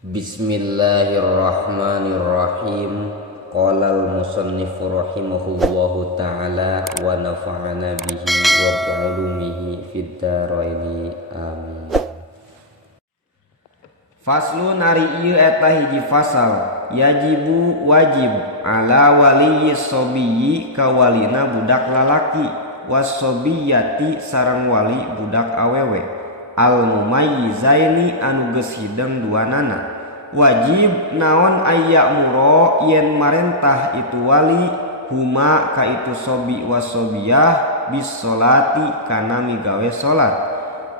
Bismillahirrahmanirrahim. Qala al-musannifu rahimahullahu ta'ala wa nafa'ana bihi wa bi'ulumihi fid dharaini amin. Faslun ari ieu eta hiji fasal. Yajibu wajib ala waliyyi sobiyyi ka walina budak lalaki wasobiyati sareng wali budak awewe al mumayyizaini anu geus hideng duanana. Wajib naon ayya muro yen marentah itu wali huma ka itu sobi wasobiyah bis solati kana migawe salat.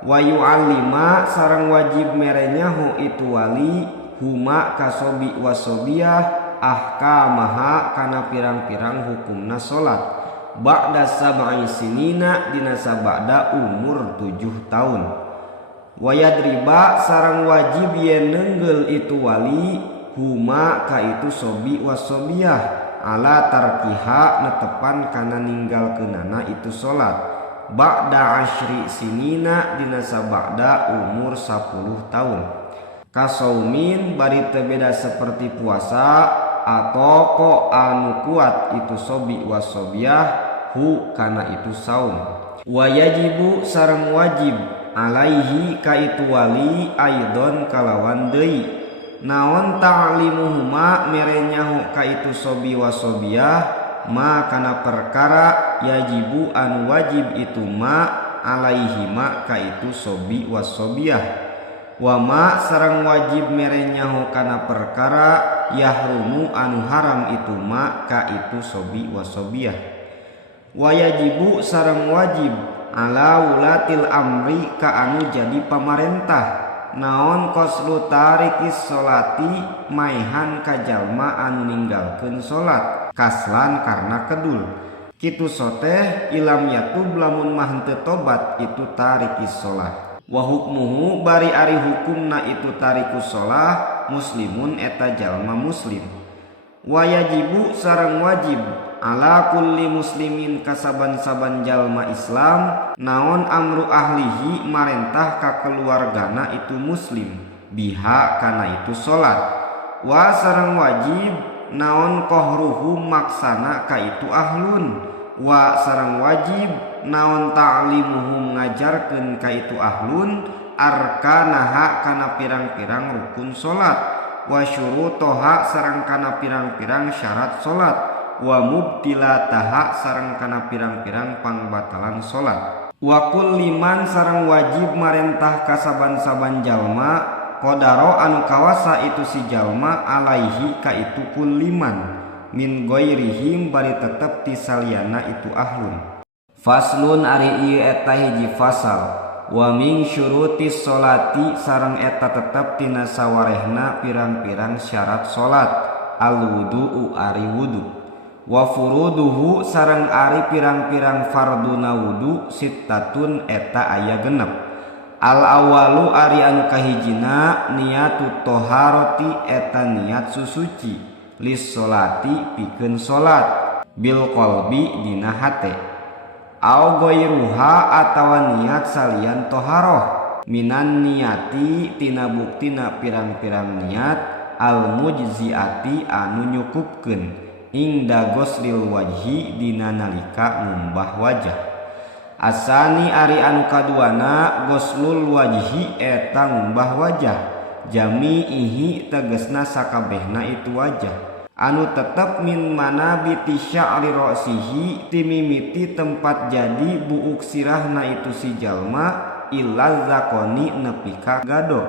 Wa yu'allima sareng wajib merenyaho itu wali huma ka sobi wasobiyah ahkamaha kana pirang-pirang hukumna salat ba'da sab'i sinina dina sabada umur 7 tahun. Wayadriba sarang wajib yen nenggel itu wali huma ka itu sobi wasobiyah ala tarkiha netepan kana ninggalkeunana itu salat ba'da asyri sinina dina sabada umur 10 tahun. Kasaumin bari teu beda seperti puasa atau ko anu kuat itu sobi wasobiyah hu kana itu saum. Wayajibu sareng wajib alaihi ka itu wali aidon kalawan deui naon ta'limuhuma merenyaho ka itu sobi wasobiyah ma kana perkara yajibu anu wajib itu ma alaihi ma ka itu sobi wasobiyah wa ma sareng wajib merenyaho kana perkara yahrumu anu haram itu ma ka itu sobi wasobiyah. Wayajibu sareng wajib ala wulatil amri ka anu jadi pamarentah naon qaslu tarikis sholati maihan ka jalma anu ninggalkeun salat kaslan karena kedul kitu soteh ilam yatub lamun mah henteu tobat itu tarikis sholat. Wa hukmuhu bari ari hukumna itu tarikus sholat muslimun eta jalma muslim. Wayajibu sareng wajib ala kulli muslimin kasaban-saban jalma Islam naon amru ahlihi marentah ka keluargana itu muslim biha kana itu salat. Wa sareng wajib naon qahruhum maksana ka itu ahlun. Wa sareng wajib naon ta'limuhum ngajarkeun ka itu ahlun arkanaha kana pirang-pirang rukun salat wa syurutoha sareng kana pirang-pirang syarat salat wa mubtilataha sareng kana pirang-pirang pangbatalan salat. Wa kulliman sareng wajib marentah kasaban-saban jalma qadaro anu kawasa itu si jalma alaihi ka itu kulliman min ghairihim bari tetep ti saliyana itu ahlun. Faslun ari ieu eta hiji fasal. Wa min syurutis sholati sareng eta tetep tina sawarehna pirang-pirang syarat salat al wudu'u ari wudu. Wa furuduhu sareng ari pirang-pirang farduna wudu sittatun eta aya genep. Al awalu ari anu kahijina niatut toharoti eta niat susuci lis sholati pikeun salat bil qalbi dina hate au ghairuha atawa niat salian toharoh minan niati tina buktina pirang-pirang niat al mujziati anu nyukupkeun ingda ghuslil wajhi dina nalika ngumbah wajah. Asani ari anu kaduana ghuslul wajhi eta ngumbah wajah jami'ihi tegesna sakabehna itu wajah anu tetep min manabiti sya'ri ra'sihi timimiti tempat jadi buuk sirahna itu si jalma ilal zakoni nepi ka gado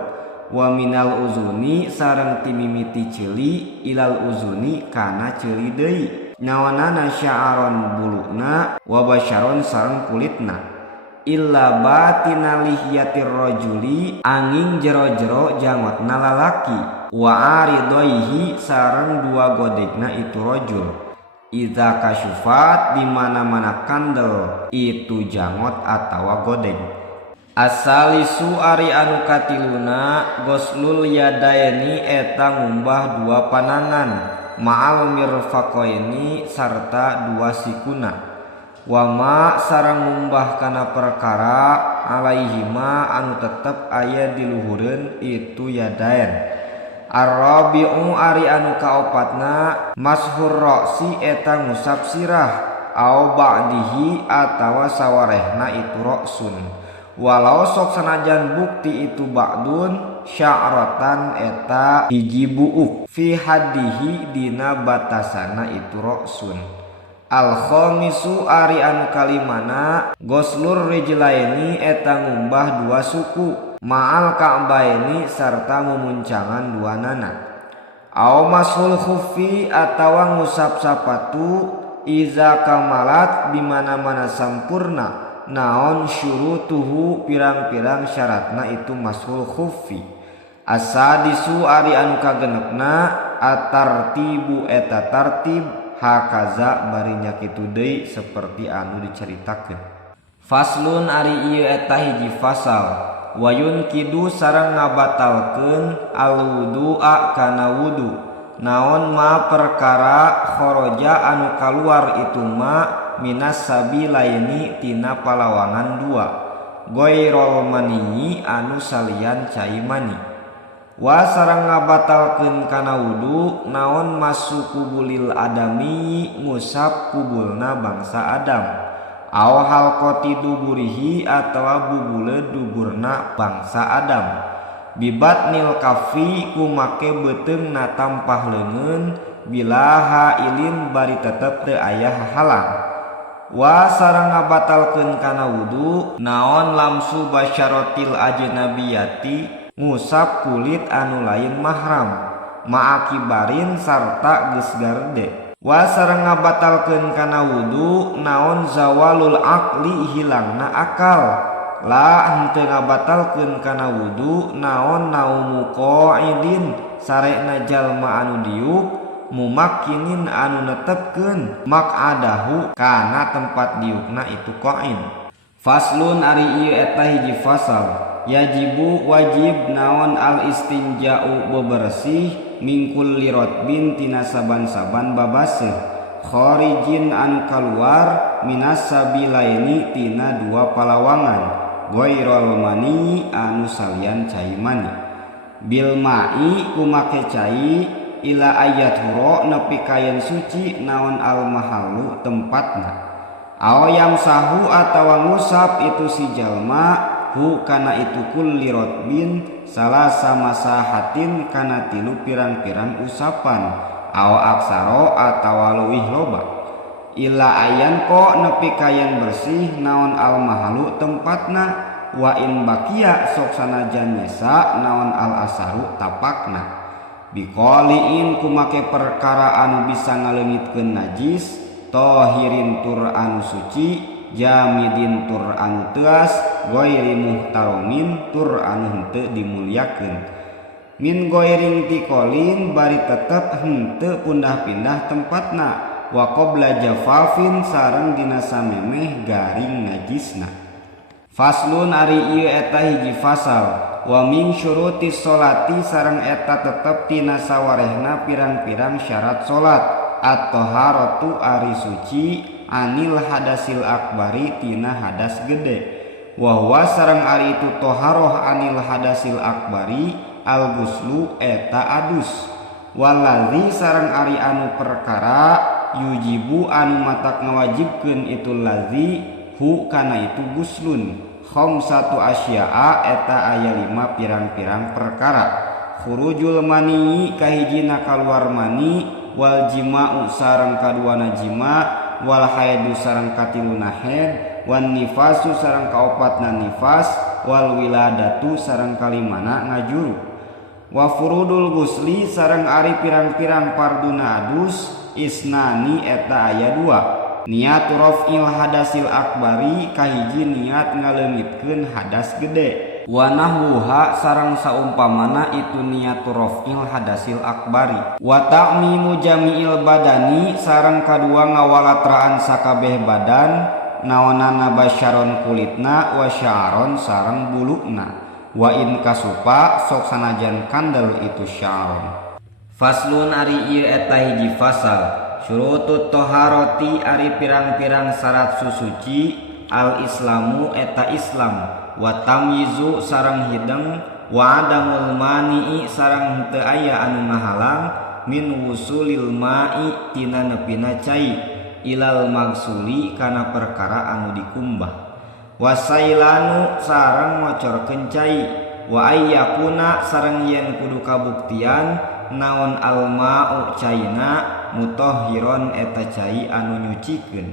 wa minal uzuni sareng timimiti ceuli ilal uzuni kana ceuli deui nawanana sya'aron buluna wa basyaron sareng kulitna illa batina lihiyatir rajuli angin jero-jero jangotna lalaki wa aridaihi sareng dua godegna itu rajul idza kasyufat di mana-mana kandel itu jangot atawa godeg. Asalisu ari anu katiluna ghuslul yadaini eta ngumbah dua panangan ma'al mirfaqaini sarta dua sikuna. Wa ma sareng ngumbah kana perkara alaihima anu tetep aya di luhureun itu yadaen Ar-rabi'u ari anu kaopatna mashur ra'si eta ngusap sirah au ba'dihi atawa sawarehna itu ra'sun. Walau sok sanajan bukti itu ba'dun sya'ratan eta hiji buuk fi haddihi dina batasana itu ra'sun. Al-khamisu ari anu kalimana goslur rijlaini eta ngumbah dua suku ma'al ka'baini sarta memuncangan dua nana. Au mashul khuffi atawa ngusap sapatu iza kamalat dimana-mana sampurna naon syurutuhu pirang-pirang syaratna itu mashul khuffi. Asadisu ari anu kagenepna atartibu eta tartib hakaza barinya kitu deui seperti anu diceritakeun. Faslun ari ieu eta hiji fasal wayun kidu sareng ngabatalkeun al-wudu'a kana wudu naon ma perkara khoroja anu kaluar itu ma minas sabilaini tina palawangan dua goirol mani anu salian cai mani wa sareng ngabatalkeun kana wudu naon masuk kubulil adami ngusap kubulna bangsa Adam aw halqati duburihi atawa bubule duburna bangsa Adam bibatnil kafi ku make beuteungna tampah leungeun bila hailin bari tetep teu aya halang wa sareng ngabatalkeun kana wudu naon lamsu basyaratil ajnabiyati ngusap kulit anu lain mahram maakibarin sarta geus garde wa sareng ngabatalkeun kana wudu naon zawalul aqli hilangna akal la henteu ngabatalkeun kana wudu naon naumu qaidin sarekna jalma anu diuk mumakkinin anu netepkeun maq'adahu kana tempat diukna itu qaid. Faslun ari ieu eta hiji fasal yajibu wajib naon al istinja'u bebersih mingkul lirotbin tina saban-saban babaseh khorijin anu kaluar minas sabilaini tina dua palawangan goirol mani anu salian cai mani bil ma'i kumake cai ila ayat huro nepi kayen suci naon al mahallu tempatna awayam sahu atawa ngusap itu si jalma hu kana itu kulli rotbin salah sama sahatin kana tilu pirang-pirang usapan aw aksaro atawa leuwih loba ila ayan ko nepi kayen bersih naon al mahalu tempatna wa in bakia sok sanajan nyesa naon al asaru tapakna biqoliin kumake perkara anu bisa ngaleungitkeun najis tohirin tur anu suci jamidin tur anu teas goiri muhtaromin tur anu henteu dimulyakeun min goiring tikolin bari tetep henteu pundah-pindah tempatna wa qabla jafafin sareng dina samemeh garing najisna. Faslun ari ieu eta hiji fasal wa min syurutis sholati sareng eta tetep tina sawarehna pirang-pirang syarat salat at-taharatu ari suci anil hadasil akbari tina hadas gede wahwa sareng ari itu toharoh anil hadasil akbari al guslu eta adus waladzi sareng ari anu perkara yujibu anu matak ngawajibkeun itu ladzi hu kana itu guslun khamsatu asya'a eta aya 5 pirang-pirang perkara khurujul mani kahijina kaluar mani wal jima'u sareng kaduana jima' wal haidu sareng katiluna haid wan nifasu sareng kaopatna nifas wal wiladatu sareng kalimana ngajuru wa furudul gusli sareng ari pirang-pirang parduna adus isnani eta aya 2 niat raf'il hadasil akbari kahiji niat ngaleungitkeun hadas gede wa nahwuha sareng saumpamana itu niat raf'il hadasil akbari wa ta'mimu jami'il badani sareng kadua ngawalatraan sakabeh badan naonana basyaron kulitna wa sya'ron sareng bulukna wa in kasupa sok sanajan kandel itu sya'ron. Faslun ari ieu eta hiji fasal syurutut toharoti ari pirang-pirang syarat susuci al islamu eta islam wa tamyizu sareng hideng wa adamul mani'i sareng teu aya anu ngahalang min wusulil ma'i tina nepina cai ilal magsuli kana perkara anu dikumbah wasailanu sareng ngocorkeun cai wa ayyakuna sareng yen kudu kabuktian naon alma'u caina mutahhiron eta cai anu nyucikeun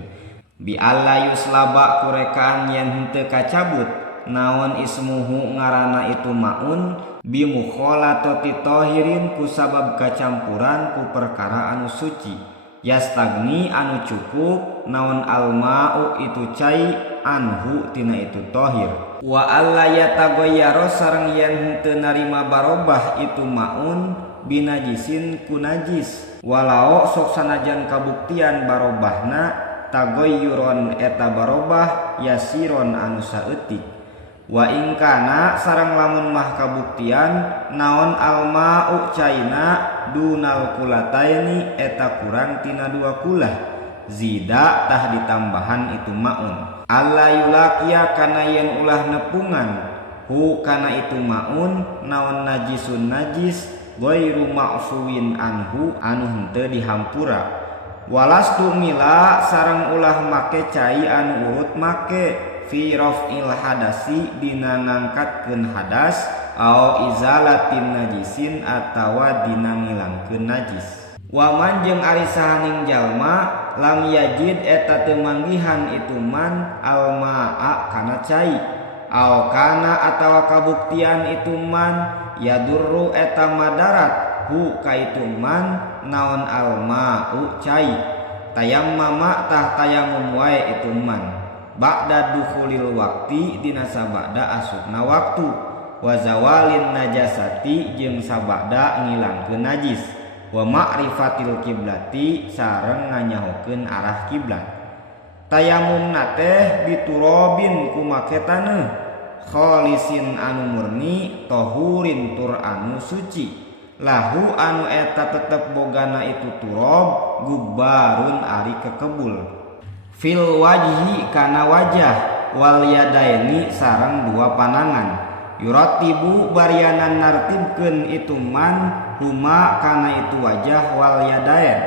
bi alla yuslaba kurekaan yen henteu kacabut naon ismuhu ngarana itu maun bi mukhalatati tahirin ku sabab kacampuran ku perkara anu suci yastagni anu cukup naon alma'u itu cai anhu tina itu tahir wa alla yataghayyara sareng yen henteu narima barobah itu maun binajisin ku najis walau sok sanajan kabuktian barobahna taghayyuron eta barobah yasiron anu saeutik wa ingkana sareng lamun mah kabuktian naon alma'u caina dunal kulataini eta kurang tina dua kulah zida tah ditambahan itu maun alla yulaqiya kana yen ulah nepungan hu kana itu maun naon najisun najis ghairu ma'fuwin anhu anu henteu dihampura walastu mila sareng ulah make cai anu urut make fi raf'il hadasi dina ngangkatkeun hadas au izalatin najisin atawa dina ngilangkeun najis wa man jeung ari sahaning jalma lam yajid eta teu manggihan itu man alma'a kana cai au kana atawa kabuktian itu man yadurru eta madarat hu ka itu man naon alma'u cai tayammama tah tayammum wae itu man ba'da dukhulil waqti dina sabada asupna waktu wa zawalin najasati jeung sabada ngilangkeun najis wa ma'rifatil kiblati sareng nganyahokeun arah kiblat tayamumna teh biturobin ku make taneuh khalisin anu murni tahurin tur anu suci lahu anu eta tetep bogana itu turob gubarun ari kekebul fil wajhi kana wajah wal yadaini sareng dua panangan yuratibu barianan nartibkeun itu man huma kana itu wajah wal yadain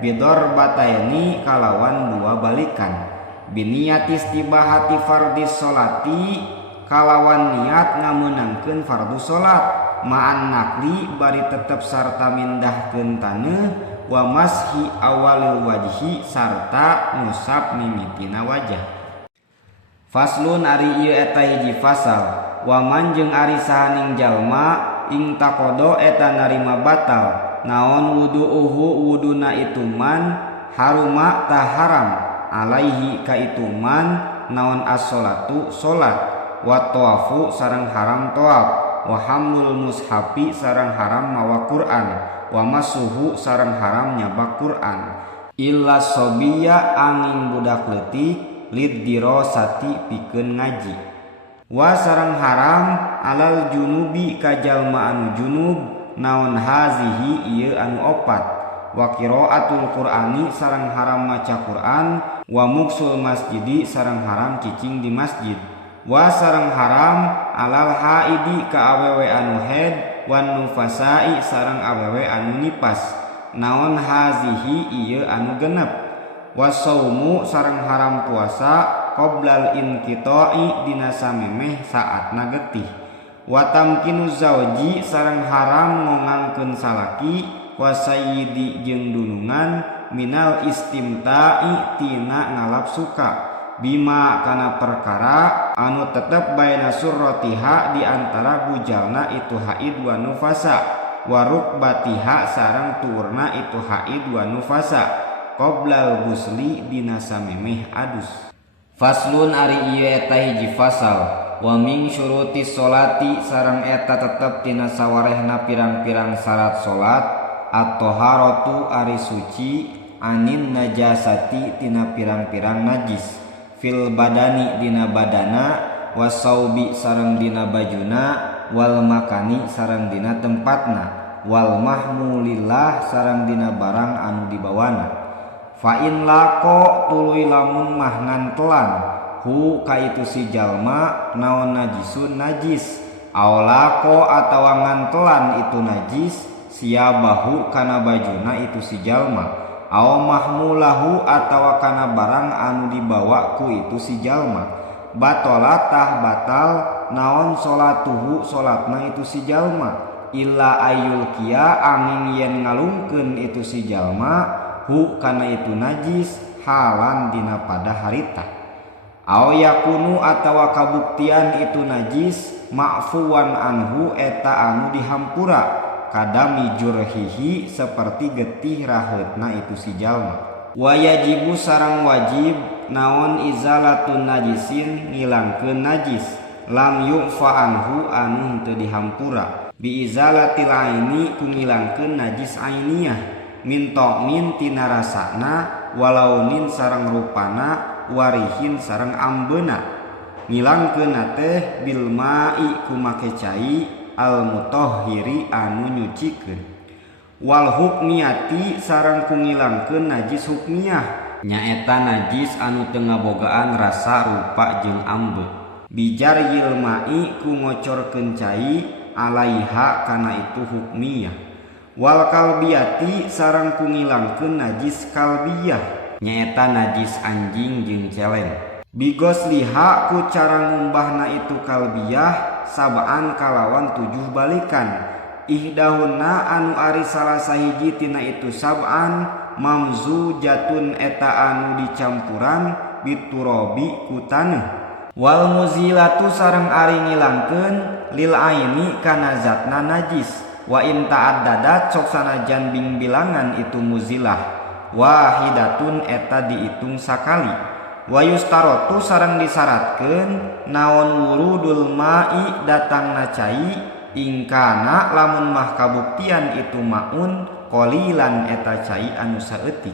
bidor bataini kalawan dua balikan biniyati istibahati fardis sholati kalawan niat ngameunangkeun fardu salat ma'an nakli bari tetep sarta mindahkeun taneuh wa mashi awalil wajhi sarta ngusap mimitina wajah faslun ari ieu eta hiji fasal wa man jeung ari sahaning jalma ing taqodo eta narima batal naon wudu'uhu wuduna itu man haruma tah haram alaihi ka itu man naon as-sholatu salat wa tawafu sareng haram tawaf wa hamlul mushafi sareng haram mawa Quran wa masuhu sareng haram nyabak Quran illa sobiya angin budak leutik lid dirosati pikeun ngaji wa sareng haram alal junubi ka jalma anu junub naon hazihi ieu anu opat wa qiraatul qur'ani sareng haram maca Quran wa muksul masjidi sareng haram cicing di masjid wa sareng haram alal haidi ka awewe anu haid wan nufasai sareng awewe anu nipas naon hazihi ieu anu genep wasaumu sareng haram puasa qoblal inqita'i dina samemeh saatna getih wa tamkinu zauji sareng haram ngongangkeun salaki wasayyidi jeung dunungan minal istimta'i tina ngalap suka bima kana perkara anu tetep baina surratiha di antara bujalna itu haid wa nufasa wa rukbatiha sareng turna itu haid wa nufasa qoblal ghusli dina samemeh adus faslun ari ieu eta hiji fasal wa min syurutis sholati sareng eta tetep tina sawarehna pirang-pirang syarat salat at-taharatu ari suci anin najasati tina pirang-pirang najis fil badani dina badana wasaubi sareng dina bajuna wal makani sareng dina tempatna wal mahmulillah sareng dina barang anu dibawana fa in laqo tuluy lamun mah ngantelan hu ka itu si jalma naon najisun najis aulako atawa ngantelan itu najis siabahu kana bajuna itu si jalma, aw mahmulahu atawa kana barang anu dibawa ku itu si jalma, batolatah batal naon salatuhu salatna itu si jalma, illa ayul kia angin yen ngalungkeun itu si jalma hu kana itu najis halan dina pada harita, aw yakunu atawa kabuktian itu najis ma'fuwan anhu eta anu dihampura kadami jurhihi seperti getih raheutna itu si jalma. Wa yajibu sareng wajib naon izalatun najisin ngilangkeun najis lam yu'fa anhu anu teu dihampura bi izalatil aini ku ngilangkeun najis ainiyah min ta'min tina rasana walaunin sareng rupana warihin sareng ambeuna ngilangkeun teh bil ma'i ku make cai al mutahhiri anu nyucikeun wal hukmiyati sareng ku ngilangkeun najis hukmiyah nyaeta najis anu teu ngabogaan rasa rupa jeung ambe bijar yilmai ku ngocorkeun cai alaiha kana itu hukmiyah wal kalbiyati sareng ku ngilangkeun najis kalbiyah nyaeta najis anjing jeung celeng bigos liha ku cara ngumbahna itu kalbiyah sabaan kalawan 7 balikan ihdahuna anu ari salah sahiji tina itu sab'an mamzujatun eta anu dicampuran biturabi ku taneuh wal muzilatu sareng ari ngilangkeun lil aini kana zatna najis wa in ta'addadat sok sanajan bing bilangan itu muzilah wahidatun eta diitung sakali wa yustarotu sareng disyaratkeun naon wurudul ma'i datangna cai ingkana lamun mah kabuktian itu maun qalilan eta cai anu saeutik.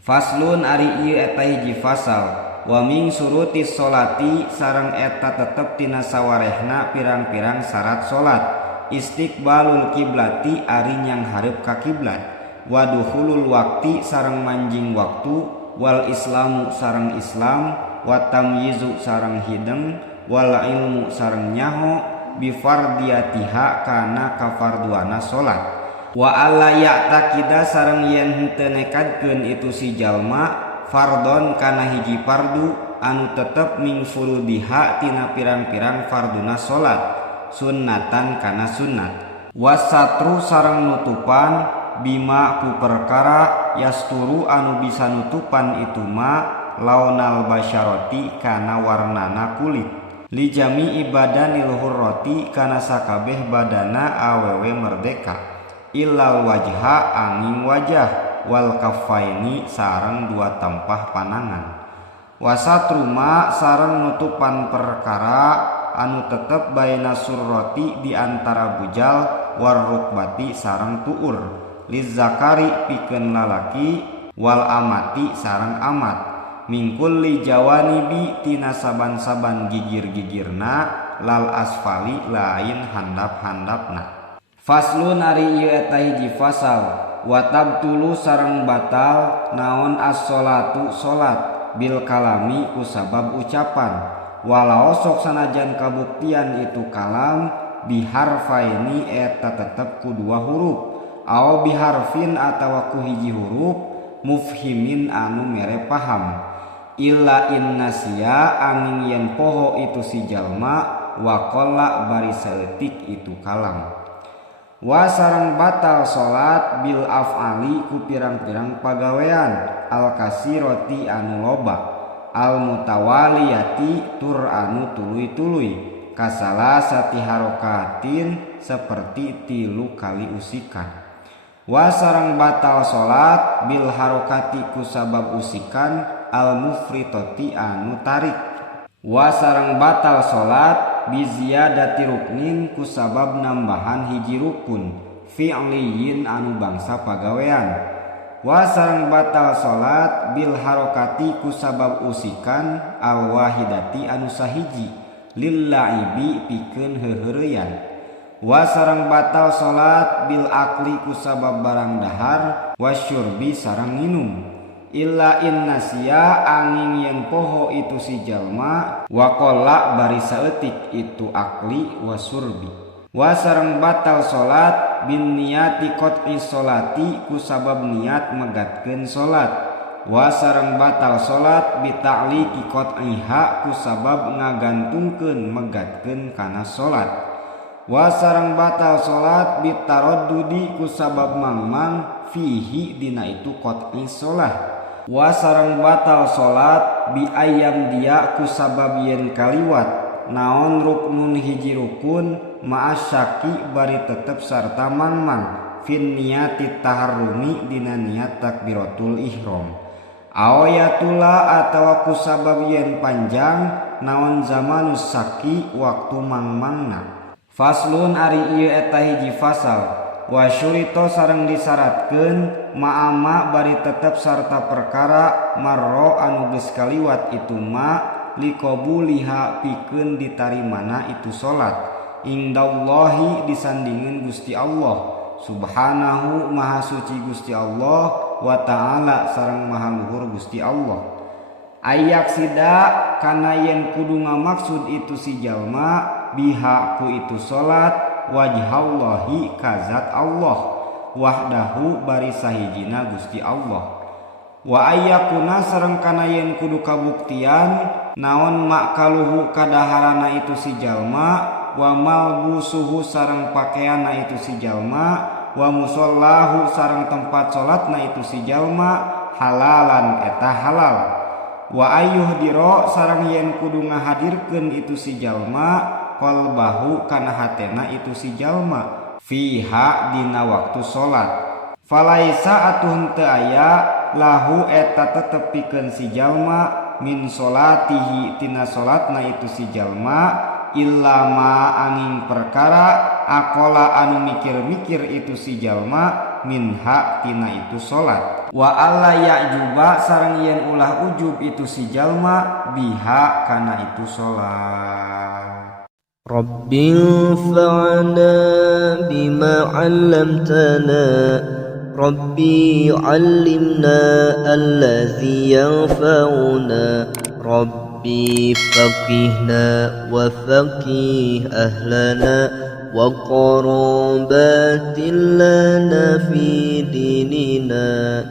Faslun ari ieu eta hiji fasal wa min surutis sholati sareng eta tetep tina sawarehna pirang-pirang syarat salat istiqbalul kiblati ari nyang hareup ka kiblat wa dukhulul waqti sareng manjing waktu wal islamu sareng Islam wa tamyizu sareng hideng wal ilmu sareng nyaho bi fardiyatiha kana kafarduana salat wa alla ya'taqida sareng yen henteu nekadkeun itu si jalma fardon kana hiji fardu anu tetep min furudiha tina pirang-pirang farduna salat sunnatan kana sunnat wasatru sareng nutupan bima ku perkara yasturu anu bisa nutupan itu ma launal basyarati kana warnana kulit li jami ibadanil hurrati kana sakabeh badana awewe merdeka illal wajha angin wajah wal kaffaini sareng 2 tampah panangan wasatru ma sareng nutupan perkara anu tetep baina surrati di antara bujal war rukbati sareng tuur lizzakari pikeun lalaki wal amati sareng amat mingkul li jawanibi tina saban-saban gigir-gigirna lal asfali lain handap-handapna. Faslun ari ieu eta hiji fasal wa tabtulu sareng batal naon as-sholatu salat bil kalami ku sabab ucapan walau sok sanajan kabuktian itu kalam biharfaini eta tetep ku 2 huruf aw biharfin atawa ku hiji huruf mufhimin anu mere paham illa innasya angin yen poho itu si jalma wa qalla bari saeutik itu kalam wa sareng batal salat bil af'ali ku pirang-pirang pagawean al kasirati anu loba al mutawaliyati tur anu tuluy-tuluy kasala sati harokatin seperti 3 kali usikan wa sareng batal salat bil harokati ku sabab usikan al mufritati anu tarik wa sareng batal salat bi ziyadati ruknin ku sabab nambahan hiji rukun fi'liyin anu bangsa pagawean wa sareng batal salat bil harokati ku sabab usikan al wahidati anu sahiji lil laibi pikeun heureuyan wa sareng batal salat bil akli ku sabab barang dahar wasyurbi sareng minum illa in nasya angin yen poho itu si jalma waqala bari saeutik itu akli wasurbi wa sareng batal salat bin niati qat'i salati ku sabab niat megatkeun salat wa sareng batal salat bi ta'liqi qat'iha ku sabab ngagantungkeun megatkeun kana salat wa sareng batal salat bi taraddudi ku sabab mangmang fihi dina itu qat'i salat wa sareng batal salat bi ayam dia ku sabab yen kaliwat naon ruknun hiji rukun ma'asyaki bari tetep sarta mangmang fin niyati taharrumi dina niat takbiratul ihram awayatula atawa ku sabab yen panjang naon zamanus saki waktu mangmangna faslun ari ieu eta hiji fasal wa syurito sareng disyaratkeun ma'ama bari tetep sarta perkara marro anu geus kaliwat itu ma liqabuliha pikeun ditarimana itu salat indallahi disandingeun Gusti Allah subhanahu maha suci Gusti Allah wa ta'ala sareng maha luhur Gusti Allah ayak sida kana yen kudu ngamaksud itu si jalma biha ku itu salat wajhallahi kazat Allah wahdahu bari sahijina Gusti Allah wa ayyakuna sareng kana yen kudu kabuktian naon makaluhu kadaharana itu si jalma wa malbusuhu sareng pakaianna itu si jalma wa musallahu sareng tempat salatna itu si jalma halalan eta halal wa ayyuhdiro sareng yen kudu ngahadirkeun itu si jalma qalbahu kana hatena itu si jalma fiha dina waktu salat falaisa atuh teu aya lahu eta tetep pikeun si jalma min solatihi tina salatna itu si jalma illa ma angin perkara akola anu mikir-mikir itu si jalma minha tina itu salat wa alla ya'juba sareng yen ulah ujub itu si jalma biha kana itu salat Rabbi'nfa'na bima 'allamtana Rabbi 'allimna alladhi yanfa'una Rabbi faqihna wa faqih ahlana wa qarabatin lana fi dinina